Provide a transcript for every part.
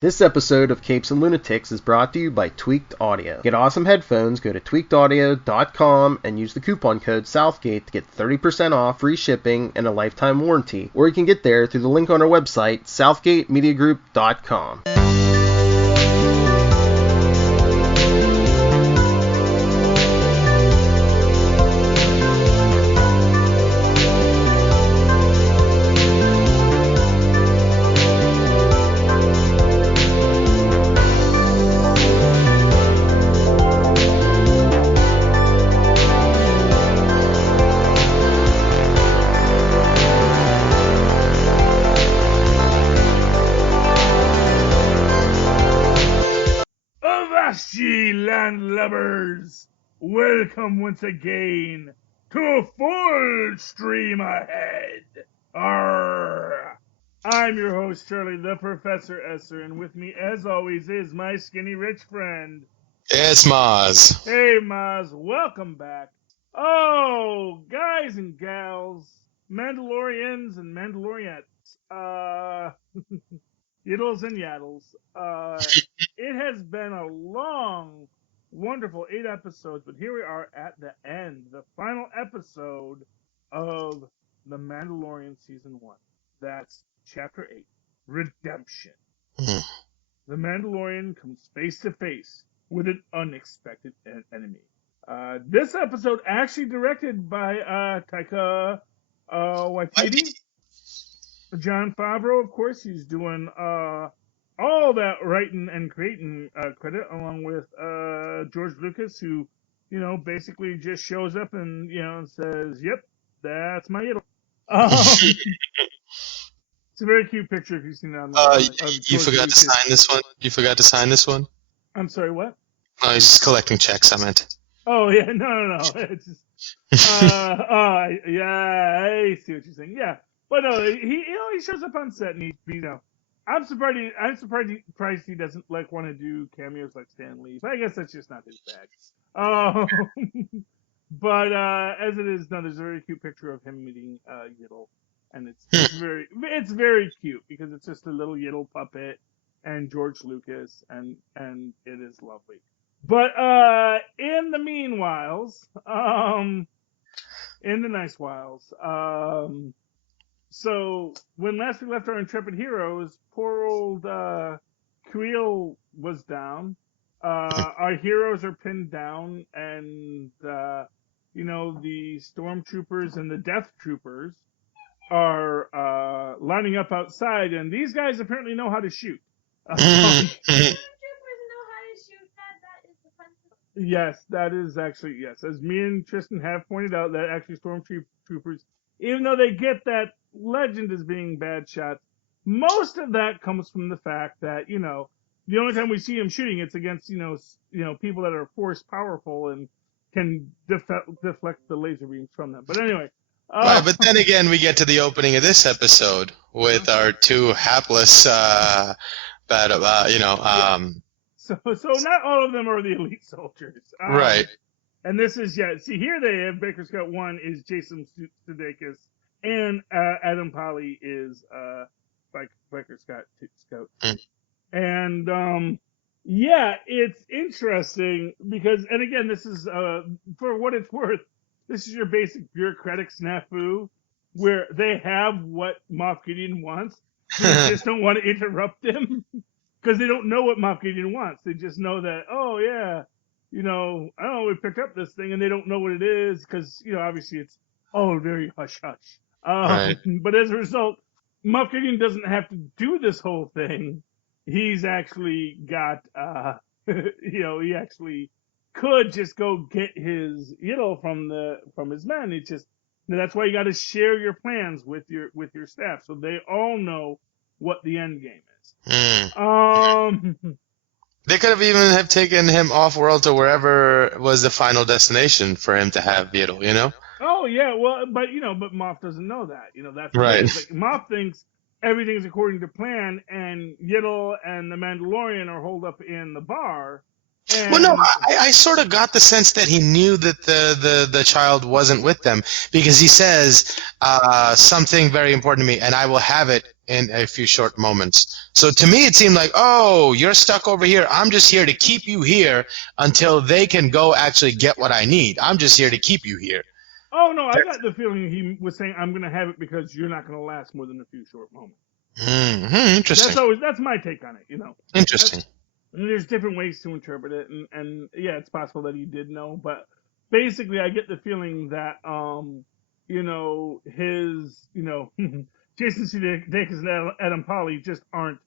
This episode of Capes and Lunatics is brought to you by Tweaked Audio. Get awesome headphones, go to tweakedaudio.com and use the coupon code Southgate to get 30% off, free shipping, and a lifetime warranty. Or you can get there through the link on our website, southgatemediagroup.com. Ye landlubbers, welcome once again to Full Stream Ahead. Arr! I'm your host, Charlie the Professor Esser, and with me, as always, is my skinny rich friend. It's Mozz. Hey, Mozz, welcome back. Oh, guys and gals, Mandalorians and Mandalorianettes, Yiddles and Yaddles. It has been a long, wonderful 8 episodes, but here we are at the end, the final episode of The Mandalorian Season 1. That's Chapter 8, Redemption. The Mandalorian comes face to face with an unexpected enemy. This episode actually directed by Taika Waititi. Jon Favreau, of course, he's doing all that writing and creating credit, along with George Lucas, who, basically just shows up and, says, "Yep, that's my idol." It's a very cute picture if you've seen it on the You forgot to sign this one? You forgot to sign this one? I'm sorry, what? Oh, he's just collecting checks, I meant. Oh, yeah, no. It's just, yeah, I see what you're saying. Yeah. But no, he shows up on set and he, I'm surprised he doesn't want to do cameos like Stan Lee. But I guess that's just not his bag. But as it is, no, there's a very cute picture of him meeting Yiddle, and it's very cute because it's just a little Yiddle puppet and George Lucas, and it is lovely. But in the meanwhiles, in the nice whiles, so, when last we left our intrepid heroes, poor old Creel was down. Our heroes are pinned down, and, the stormtroopers and the death troopers are lining up outside, and these guys apparently know how to shoot. Yes, that is actually, yes. As me and Tristan have pointed out, that actually stormtroopers, even though they get that legend as being bad shots, most of that comes from the fact that, the only time we see them shooting, it's against, people that are force powerful and can deflect the laser beams from them. But anyway. Right, but then again, we get to the opening of this episode with our two hapless, So not all of them are the elite soldiers. Right. And this is, here they have Baker Scott 1 is Jason Sudeikis, and Adam Pally is Baker Scott 2. And, it's interesting because, and again, this is, for what it's worth, this is your basic bureaucratic snafu where they have what Moff Gideon wants. They just don't want to interrupt him because they don't know what Moff Gideon wants. They just know that, we picked up this thing, and they don't know what it is because, obviously it's all very hush-hush. Right. But as a result, Moff Gideon doesn't have to do this whole thing. He's actually got, he actually could just go get his, from his men. It's just, that's why you got to share your plans with your staff so they all know what the end game is. They could have even have taken him off-world to wherever was the final destination for him to have Yiddle, Oh, yeah, well, but Moff doesn't know that. That's right. Moff thinks everything's according to plan, and Yiddle and the Mandalorian are holed up in the bar. And well, no, I sort of got the sense that he knew that the child wasn't with them because he says something very important to me, and I will have it in a few short moments. So to me, it seemed like, oh, you're stuck over here. I'm just here to keep you here until they can go actually get what I need. I'm just here to keep you here. Oh no, I got the feeling he was saying I'm going to have it because you're not going to last more than a few short moments. Interesting. That's my take on it. Interesting. And there's different ways to interpret it, and yeah, it's possible that he did know, but basically, I get the feeling that his Jason Sudeikis and Adam Pally just aren't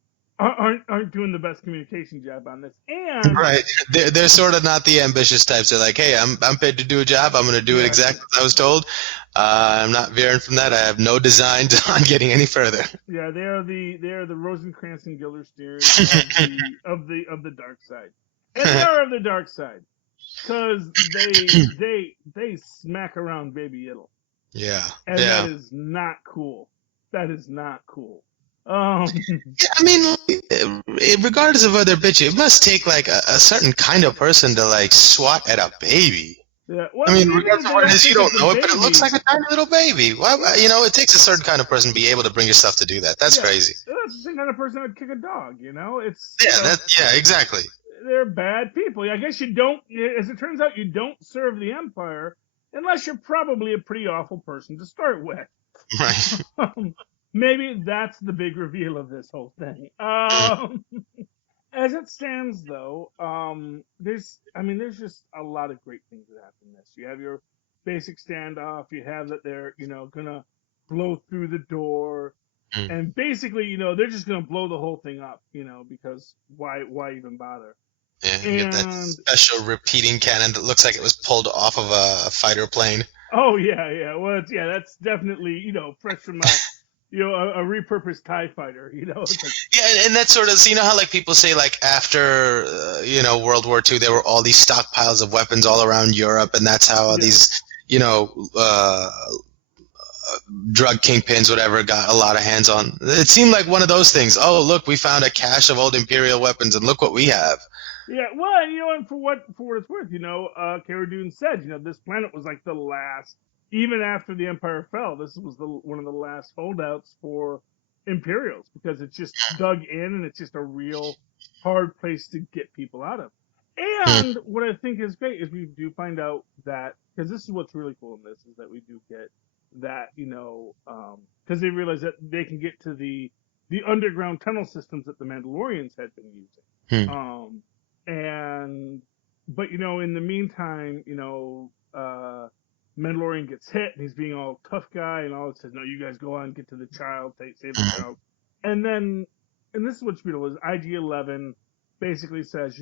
doing the best communication job on this, and Right. They're sort of not the ambitious types. They're like, hey, I'm paid to do a job. I'm going to do it exactly as I was told. I'm not veering from that. I have no design on getting any further. Yeah, they are the Rosencrantz and Guildenstern of the dark side, and they are of the dark side because they smack around Baby Ittle. Yeah. And yeah. that is not cool. That is not cool. I mean, regardless of whether bitch, it must take like a certain kind of person to like swat at a baby. Yeah, well, I mean, regardless of what it is, you don't know it, but it looks like a tiny little baby. Well, it takes a certain kind of person to be able to bring yourself to do that. That's crazy. That's the same kind of person that would kick a dog. It's exactly. They're bad people. I guess you don't. As it turns out, you don't serve the Empire unless you're probably a pretty awful person to start with. Right. Maybe that's the big reveal of this whole thing. As it stands, though, there's just a lot of great things that happen in this. You have your basic standoff. You have that they're, gonna blow through the door, and basically, they're just gonna blow the whole thing up, because why even bother? Yeah, you get that special repeating cannon that looks like it was pulled off of a fighter plane. Oh yeah. Well, that's definitely fresh from a repurposed TIE fighter, It's like, yeah, and that's sort of, so you know how like people say like after World War II there were all these stockpiles of weapons all around Europe, and that's how these drug kingpins whatever got a lot of hands on. It seemed like one of those things. Oh look, we found a cache of old Imperial weapons, and look what we have. Yeah, well, and for what it's worth, Cara Dune said, this planet was like the last. Even after the Empire fell, this was one of the last holdouts for Imperials because it's just dug in and it's just a real hard place to get people out of. And what I think is great is we do find out that, because this is what's really cool in this, is that we do get that, because they realize that they can get to the underground tunnel systems that the Mandalorians had been using. But in the meantime, Mandalorian gets hit and he's being all tough guy and all it says, no, you guys go on, get to the child, save the child. And this is what's beautiful is IG-11 basically says,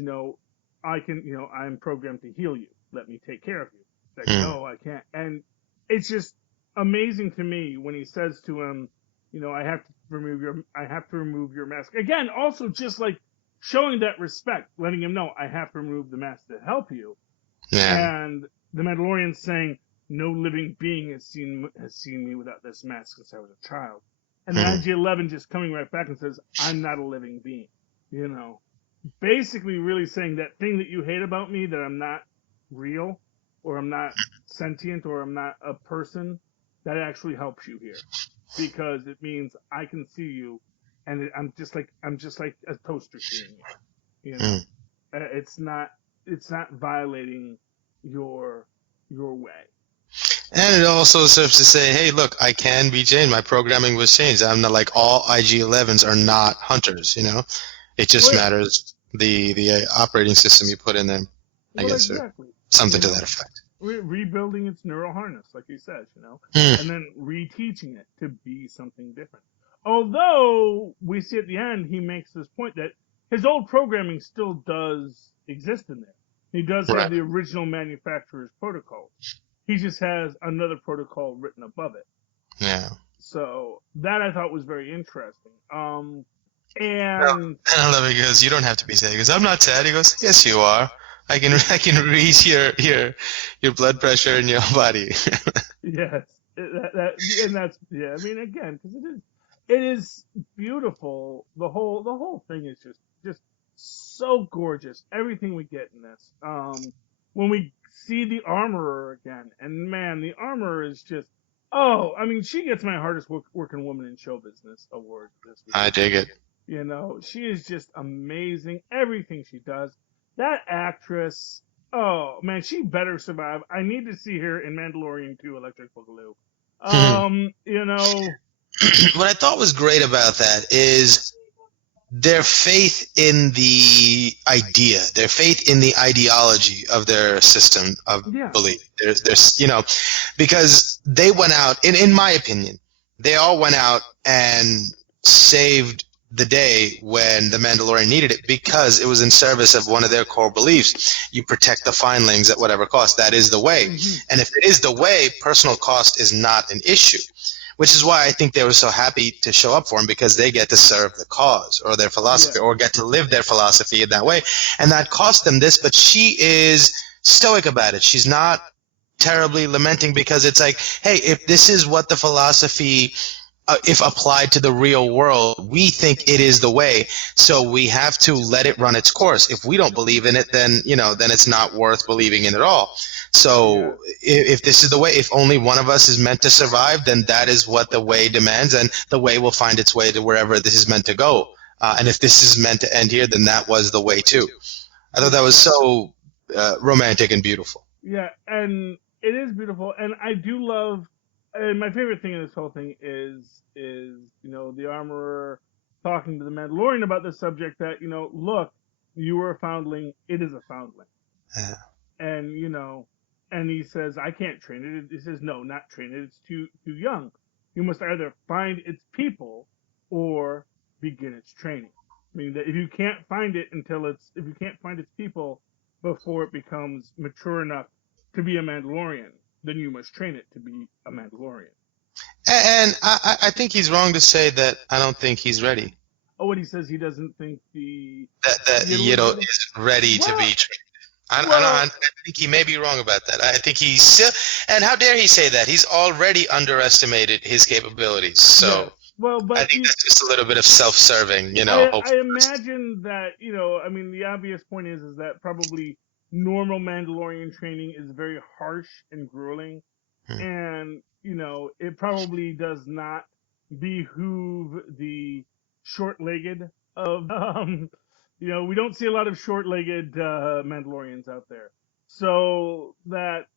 I'm programmed to heal you. Let me take care of you. It's like, no, I can't. And it's just amazing to me when he says to him, I have to remove your mask. Again, also just like showing that respect, letting him know I have to remove the mask to help you. Yeah. And the Mandalorian saying, no living being has seen me without this mask since I was a child. And then IG-11 just coming right back and says, I'm not a living being. Basically really saying that thing that you hate about me, that I'm not real, or I'm not sentient, or I'm not a person, that actually helps you here. Because it means I can see you, and I'm just like a toaster seeing you. It's not violating your way. And it also serves to say, hey, look, I can be changed. My programming was changed. I'm not like all IG-11s are not hunters, It just matters the operating system you put in them, I guess, exactly. Or something to that effect. Rebuilding its neural harness, like he says, and then reteaching it to be something different. Although we see at the end, he makes this point that his old programming still does exist in there. He does have the original manufacturer's protocols. He just has another protocol written above it. Yeah. So that I thought was very interesting. And I love it because you don't have to be sad. He goes, I'm not sad. He goes, yes, you are. I can read your blood pressure in your body. Yes, and that's I mean, again, because it is beautiful. The whole thing is just so gorgeous. Everything we get in this. When we see the armorer again, and man, the armorer is just Oh, I mean, she gets my hardest working woman in show business award this week. I dig it. You know, she is just amazing. Everything she does. That actress, oh man, she better survive. I need to see her in Mandalorian 2 Electric Boogaloo. You know, What I thought was great about that is their faith in the idea, their faith in the ideology of their system of yeah, belief. There's, because they went out, in my opinion, they all went out and saved the day when the Mandalorian needed it because it was in service of one of their core beliefs. You protect the finelings at whatever cost. That is the way. And if it is the way, personal cost is not an issue. Which is why I think they were so happy to show up for him, because they get to serve the cause or their philosophy or get to live their philosophy in that way. And that cost them this, but she is stoic about it. She's not terribly lamenting, because it's like, hey, if this is what the philosophy, if applied to the real world, we think it is the way. So we have to let it run its course. If we don't believe in it, then, then it's not worth believing in at all. So if this is the way, if only one of us is meant to survive, then that is what the way demands, and the way will find its way to wherever this is meant to go. And if this is meant to end here, then that was the way too. I thought that was so romantic and beautiful. Yeah, and it is beautiful, and I do love. And my favorite thing in this whole thing is the armorer talking to the Mandalorian about this subject. That look, you were a foundling. It is a foundling. Yeah. And and he says, I can't train it. He says, no, not train it. It's too young. You must either find its people or begin its training. I mean, that if you can't find it if you can't find its people before it becomes mature enough to be a Mandalorian, then you must train it to be a Mandalorian. And I think he's wrong to say that I don't think he's ready. Oh, what he says, he doesn't think that Yiddle is ready to be trained. I think he may be wrong about that. I think he's still, and how dare he say that? He's already underestimated his capabilities. So but I think that's just a little bit of self-serving, I imagine that, I mean, the obvious point is that probably normal Mandalorian training is very harsh and grueling, and it probably does not behoove the short-legged of we don't see a lot of short-legged Mandalorians out there. So that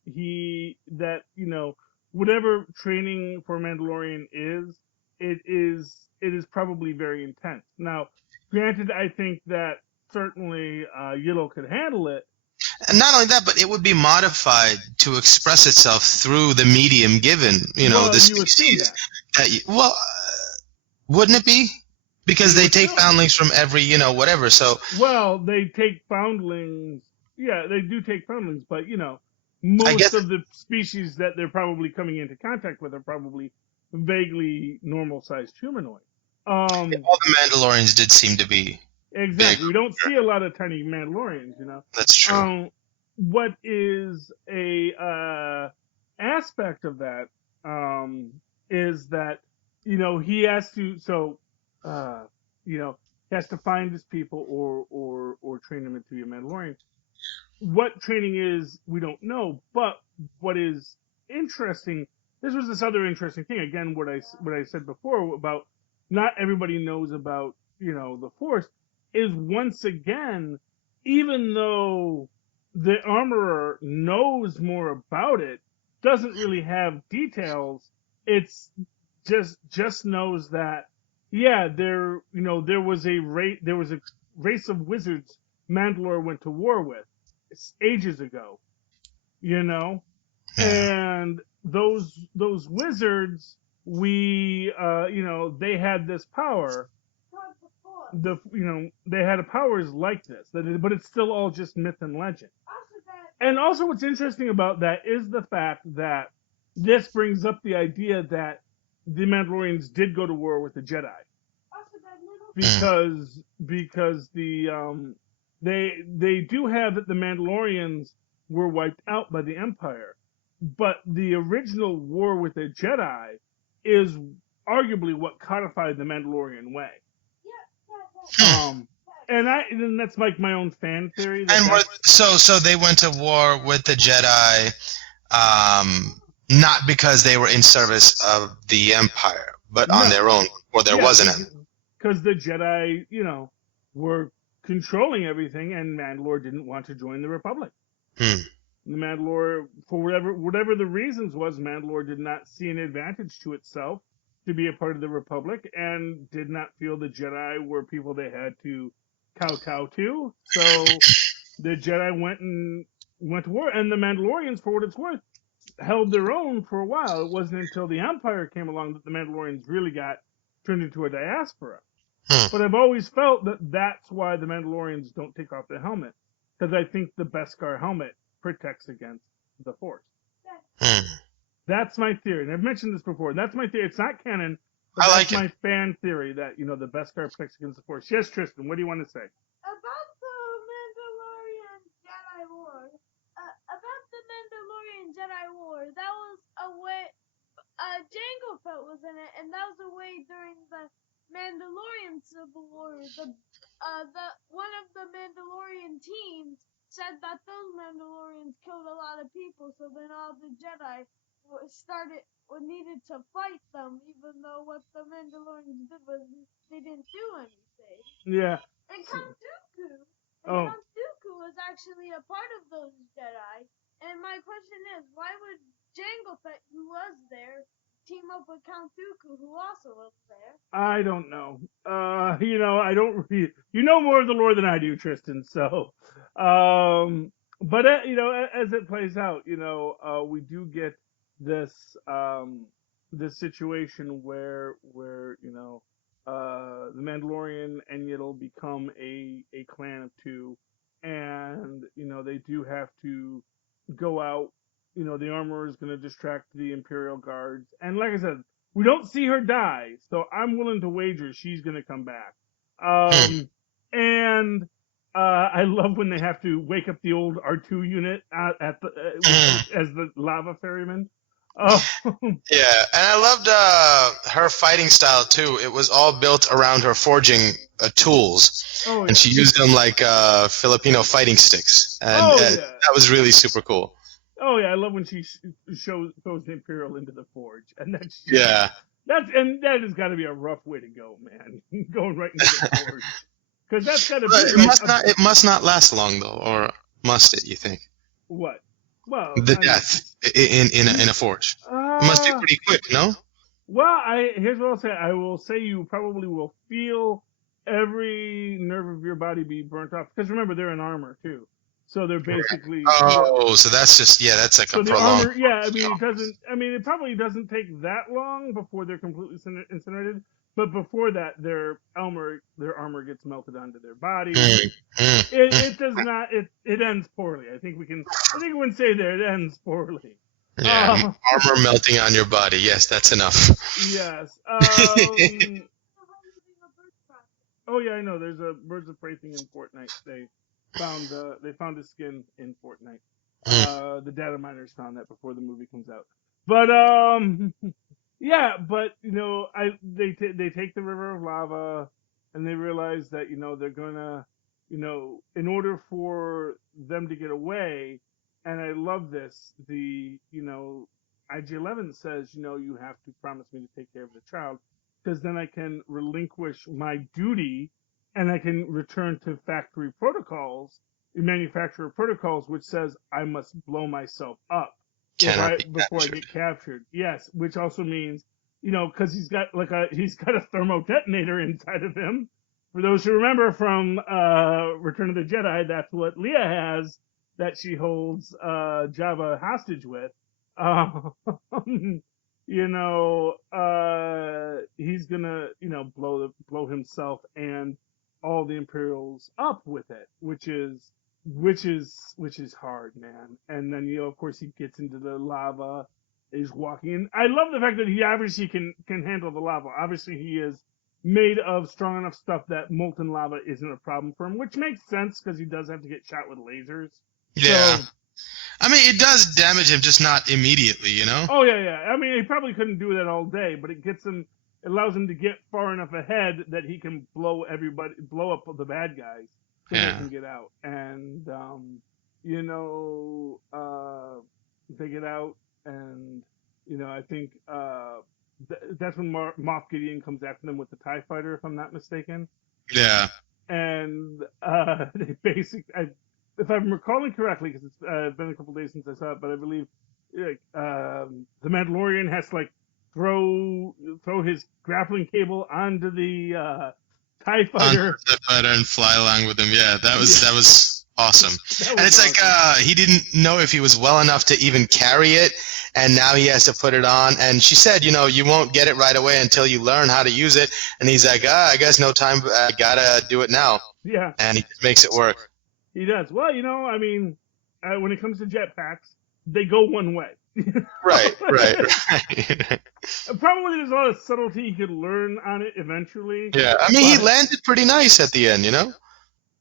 whatever training for Mandalorian it is probably very intense. Now, granted, I think that certainly Yiddle could handle it. And not only that, but it would be modified to express itself through the medium given, the species. Wouldn't it be? Because they take foundlings from every, whatever, so... Well, they take foundlings... Yeah, they do take foundlings, but, most of the species that they're probably coming into contact with are probably vaguely normal-sized humanoids. All the Mandalorians did seem to be... Exactly. big. We don't see a lot of tiny Mandalorians, That's true. What is a aspect of that is that, he has to... So... he has to find his people or train them into a Mandalorian. What training is, we don't know. But what is interesting, this was this other interesting thing. Again, what I said before about not everybody knows about the Force is, once again, even though the armorer knows more about it, doesn't really have details. It's just knows that. Yeah, there was a race of wizards Mandalore went to war with ages ago, and those wizards, they had this power. They had powers like this, but it's still all just myth and legend. And also, what's interesting about that is the fact that this brings up the idea that the Mandalorians did go to war with the Jedi, because the they do have that the Mandalorians were wiped out by the Empire, but the original war with the Jedi is arguably what codified the Mandalorian way. And that's like my own fan theory. So they went to war with the Jedi, Not because they were in service of the Empire, but on their own, or there was an Empire. Because the Jedi, were controlling everything, and Mandalore didn't want to join the Republic. The Mandalore, for whatever the reasons was, Mandalore did not see an advantage to itself to be a part of the Republic, and did not feel the Jedi were people they had to kowtow to. So the Jedi went to war, and the Mandalorians, for what it's worth, held their own for a while. It wasn't until the Empire came along that the Mandalorians really got turned into a diaspora. But I've always felt that that's why the Mandalorians don't take off the helmet, because I think the Beskar helmet protects against the Force. That's my theory, and I've mentioned this before. That's my theory. It's not canon, but that's my fan theory that the Beskar protects against the Force. Yes, Tristan, what do you want to say? About the Mandalorian Jedi War. That was a way. Jango Fett was in it, and that was a way during the Mandalorian Civil War. The one of the Mandalorian teams said that those Mandalorians killed a lot of people, so then all the Jedi needed to fight them, even though what the Mandalorians did was they didn't do anything. Yeah. And Count Dooku was actually a part of those Jedi. And my question is, why would Jango Fett, who was there, team up with Count Dooku, who also was there? I don't know. I don't. You know more of the lore than I do, Tristan. So, but as it plays out, we do get this this situation where the Mandalorian and Yiddle become a clan of two, and they do have to go out. The armorer is going to distract the Imperial guards, and like I said, we don't see her die, so I'm willing to wager she's going to come back. And I love when they have to wake up the old R2 unit as the lava ferryman. Yeah, and I loved her fighting style too. It was all built around her forging tools, and she used them like Filipino fighting sticks, and that was really super cool. Oh yeah, I love when she throws the Imperial into the forge, and that has got to be a rough way to go, man. Going right into the forge, because that's got to be. It must not last long though, or must it? You think? What? Well, the death in a forge. It must be pretty quick, no? Well, here's what I'll say. I will say you probably will feel every nerve of your body be burnt off, because remember they're in armor too. So they're basically. So that's just that's like a prolonged. Armor, yeah, it doesn't. It probably doesn't take that long before they're completely incinerated. But before that, their armor gets melted onto their body. It does not. It ends poorly. I think we can say there it ends poorly. Yeah, armor melting on your body. Yes, that's enough. Yes. Oh yeah, I know. There's a Birds of Prey thing in Fortnite. They found a skin in Fortnite. The data miners found that before the movie comes out. But yeah, but they take the river of lava, and they realize that they're gonna in order for them to get away, and I love this. The IG-11 says you have to promise me to take care of the child, because then I can relinquish my duty, and I can return to manufacturer protocols, which says I must blow myself up before I get captured. Yes, which also means, because he's got a thermo detonator inside of him. For those who remember from Return of the Jedi, that's what Leia has that she holds Jabba hostage with. He's gonna blow himself and all the Imperials up with it, which is hard, man. And then of course he gets into the lava, is walking in. I love the fact that he obviously can handle the lava. Obviously he is made of strong enough stuff that molten lava isn't a problem for him, which makes sense because he does have to get shot with lasers. Yeah. So, it does damage him, just not immediately, Oh yeah. He probably couldn't do that all day, but it allows him to get far enough ahead that he can blow up the bad guys so they can get out. And they get out, and I think that's when Moff Gideon comes after them with the TIE fighter, if I'm not mistaken. Yeah. And they basically, if I'm recalling correctly, because it's been a couple days since I saw it, but I believe the Mandalorian has to throw his grappling cable onto the TIE fighter. On TIE fighter and fly along with him. Yeah, that was awesome. That was And it's awesome. he didn't know if he was well enough to even carry it, and now he has to put it on. And she said, you won't get it right away until you learn how to use it. And he's like, I guess no time. I gotta do it now. Yeah. And he just makes it work. He does. Well, I mean, when it comes to jetpacks, they go one way. Right. Probably there's a lot of subtlety you could learn on it eventually. Yeah, I mean, he landed pretty nice at the end,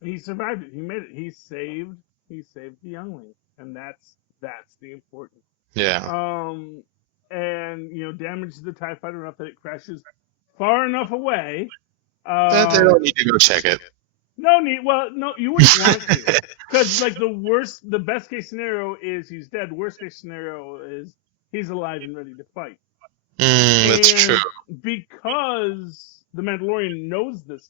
He survived it. He made it. He saved the youngling, and that's the important. Yeah. And damages the TIE fighter enough that it crashes far enough away. They don't need to go check it. No need. Well, no, you wouldn't want to, because the best case scenario is he's dead. Worst case scenario is he's alive and ready to fight. That's true. Because the Mandalorian knows this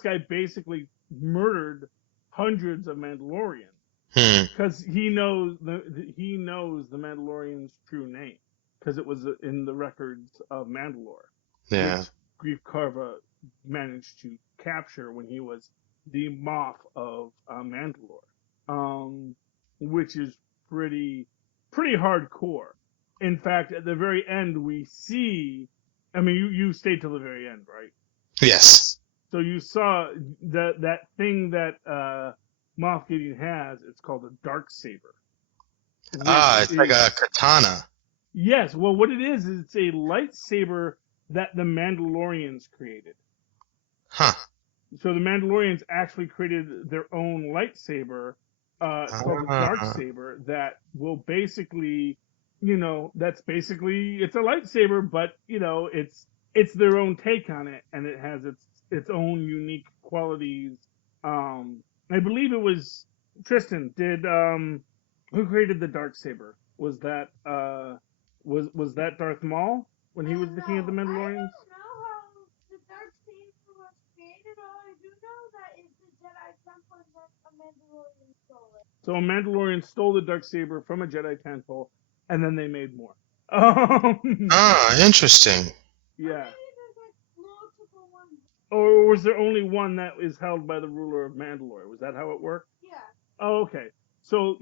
guy basically murdered hundreds of Mandalorians. Because he knows the Mandalorian's true name, because it was in the records of Mandalore. Yeah. Grief Karga managed to capture when he was the Moff of Mandalore, which is pretty hardcore. In fact, at the very end, we see. I mean, you stayed till the very end, right? Yes. So you saw that thing that Moff Gideon has. It's called a dark saber. It's like a katana. Yes. Well, what it is it's a lightsaber that the Mandalorians created. Huh. So the Mandalorians actually created their own lightsaber. It's called a dark saber that will basically, it's a lightsaber, but it's their own take on it, and it has its own unique qualities. I believe it was Tristan. Who created the dark saber? Was that was that Darth Maul when he was the king of the Mandalorians? I don't know how the dark saber was created. All I do know that it's the Jedi temple and that a Mandalorian stole it. So a Mandalorian stole the dark saber from a Jedi temple, and then they made more. Interesting. Yeah. Maybe there's multiple ones. Or was there only one that is held by the ruler of Mandalore? Was that how it worked? Yeah. Oh, okay. So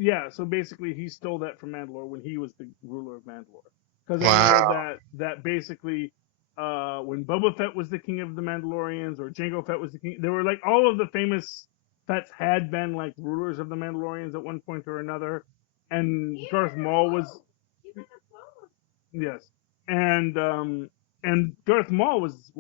basically he stole that from Mandalore when he was the ruler of Mandalore. Because I know that basically when Boba Fett was the king of the Mandalorians, or Jango Fett was the king, there were all of the famous Fetts had been rulers of the Mandalorians at one point or another, and Darth Maul was. Yes, and Darth Maul was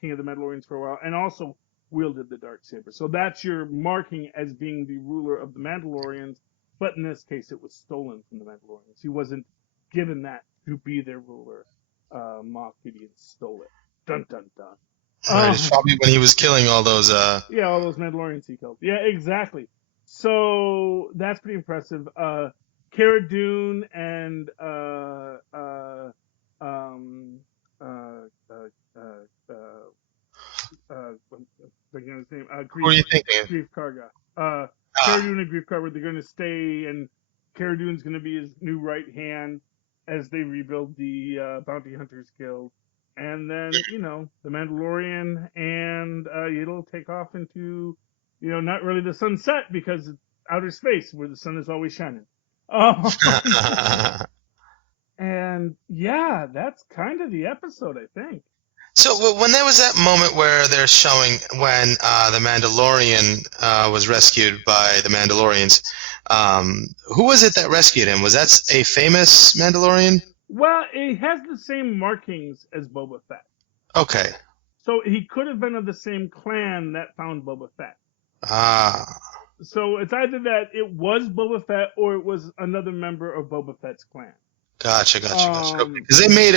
king of the Mandalorians for a while, and also wielded the darksaber. So that's your marking as being the ruler of the Mandalorians. But in this case, it was stolen from the Mandalorians. He wasn't given that to be their ruler. Moff Gideon stole it. Dun dun dun. It's probably when he was killing all those. All those Mandalorians he killed. Yeah, exactly. So that's pretty impressive. Cara Dune and his name. Who are you thinking? Grief Karga. Cara Dune and Grief Karga, they're going to stay, and Cara Dune's going to be his new right hand as they rebuild the Bounty Hunters Guild. And then, the Mandalorian, and it'll take off into, not really the sunset, because it's outer space where the sun is always shining. And yeah, that's kind of the episode, I think. So when there was that moment where they're showing when the Mandalorian was rescued by the Mandalorians, who was it that rescued him? Was that a famous Mandalorian? Well, it has the same markings as Boba Fett. Okay. So he could have been of the same clan that found Boba Fett. So it's either that it was Boba Fett or it was another member of Boba Fett's clan. Gotcha. Because they made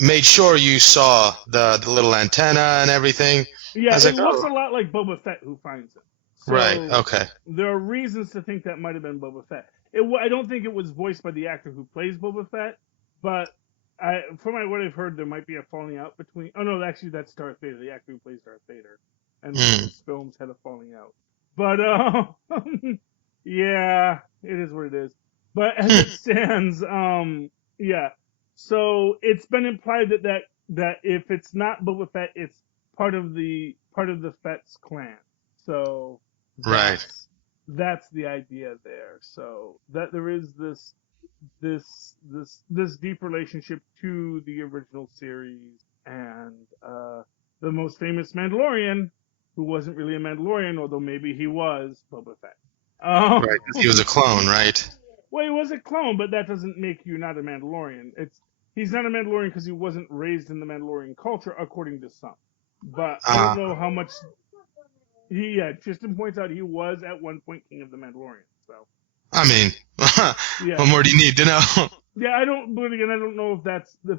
made sure you saw the little antenna and everything. Yeah, it looks a lot like Boba Fett who finds him. So right, okay. There are reasons to think that might have been Boba Fett. I don't think it was voiced by the actor who plays Boba Fett, but from what I've heard, there might be a falling out between. Oh no, actually that's Darth Vader, the actor who plays Darth Vader, and Lucas Films had a falling out. But yeah, it is what it is. But as it stands, yeah. So it's been implied that if it's not Boba Fett, it's part of the Fett's clan. So Right. that's the idea there. So that there is this deep relationship to the original series and the most famous Mandalorian, who wasn't really a Mandalorian, although maybe he was, Boba Fett. Right, 'cause he was a clone, right? Well, he was a clone, but that doesn't make you not a Mandalorian. He's not a Mandalorian because he wasn't raised in the Mandalorian culture, according to some. But I don't know how much. Tristan points out he was at one point king of the Mandalorian. So. I mean, Yeah. what more do you need to know? Yeah, but again, I don't know if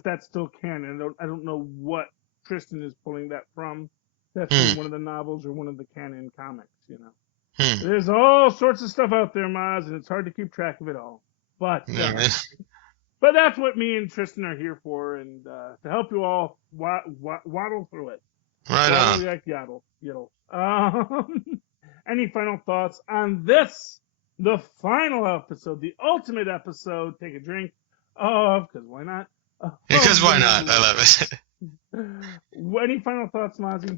that's still canon. I don't know what Tristan is pulling that from. That's in one of the novels or one of the canon comics. You know, there's all sorts of stuff out there, Mozz, and it's hard to keep track of it all. But but that's what me and Tristan are here for, and to help you all waddle through it. Right on. Like yaddle. Any final thoughts on this? The final episode, the ultimate episode. Take a drink of, because why not? Because why not? I love it. Any final thoughts, Mozzie?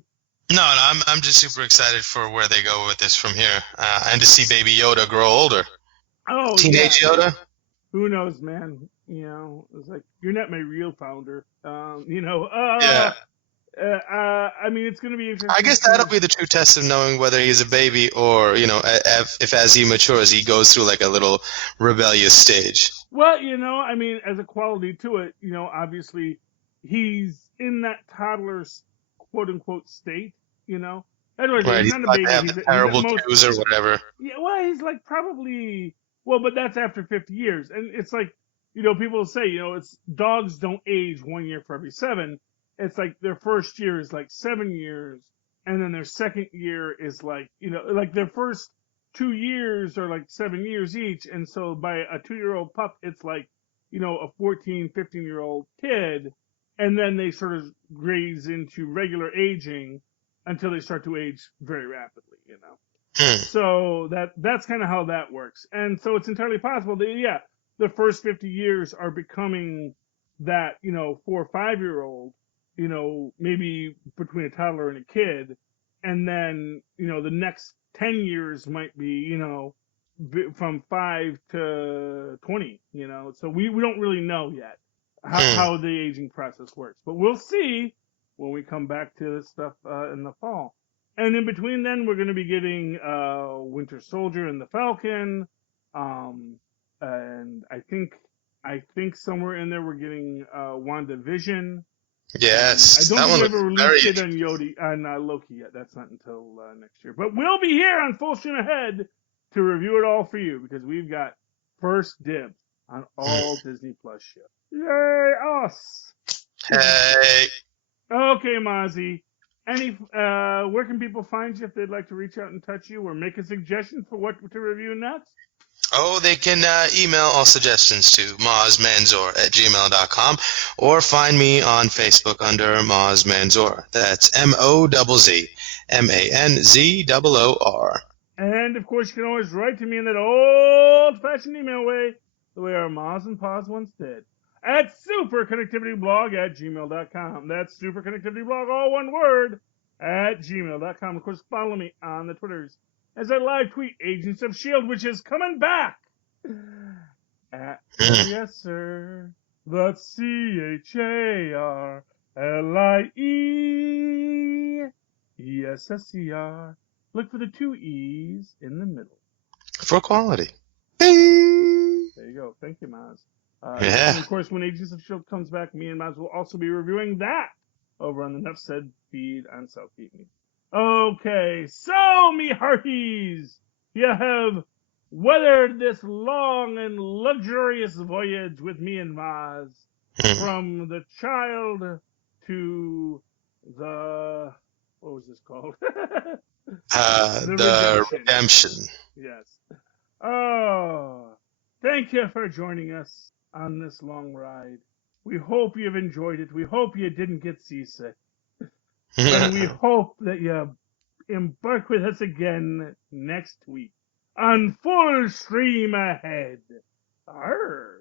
No, I'm just super excited for where they go with this from here, and to see Baby Yoda grow older. Oh, Teenage Yoda. Who knows, man? You know, it's like you're not my real founder. Yeah. I mean, it's going to be interesting. I guess that'll be the true test of knowing whether he's a baby or, if as he matures, he goes through like a little rebellious stage. Well, I mean, as a quality to it, obviously he's in that toddler's quote-unquote state, Otherwise, right, he's not a baby. He's the terrible twos or whatever. Yeah, well, he's like probably... Well, but that's after 50 years. And it's like, people say, it's dogs don't age 1 year for every 7. It's like their first year is like 7 years, and then their second year is like, like their first 2 years are like 7 years each. And so by a 2-year-old pup, it's like, a 14, 15-year-old kid. And then they sort of graze into regular aging until they start to age very rapidly, So that's kind of how that works. And so it's entirely possible that, the first 50 years are becoming that, 4 or 5-year-old, maybe between a toddler and a kid. And then, the next 10 years might be, from 5 to 20, So we don't really know yet how the aging process works. But we'll see when we come back to this stuff in the fall. And in between then, we're going to be getting Winter Soldier and the Falcon. And I think somewhere in there we're getting WandaVision. Yes, I don't think we ever released it on Loki yet. That's not until next year. But we'll be here on Full Stream Ahead to review it all for you because we've got first dibs on all Disney Plus shows. Yay, us! Hey. Okay, Mozzie. Where can people find you if they'd like to reach out and touch you or make a suggestion for what to review next? Oh, they can email all suggestions to mozzmanzor@gmail.com or find me on Facebook under Mozz Manzor. That's MOZZMANZOOR. And, of course, you can always write to me in that old-fashioned email way, the way our Mozz and Paz once did, at superconnectivityblog@gmail.com. That's superconnectivityblog, all one word, at gmail.com. Of course, follow me on the Twitters as I live tweet Agents of S.H.I.E.L.D., which is coming back. Yes, sir. That's CHARLIEESSER. Look for the 2 E's in the middle. For quality. Bing! There you go. Thank you, Mozz. Yeah. And of course, when Agents of S.H.I.E.L.D. comes back, me and Mozz will also be reviewing that over on the Nuff Said feed on Southgate Media. Okay, so, me hearties, you have weathered this long and luxurious voyage with me and Mozz, from the child to the, what was this called? The redemption. Yes. Oh, thank you for joining us on this long ride. We hope you've enjoyed it. We hope you didn't get seasick. And we hope that you embark with us again next week on Full Stream Ahead. Arr.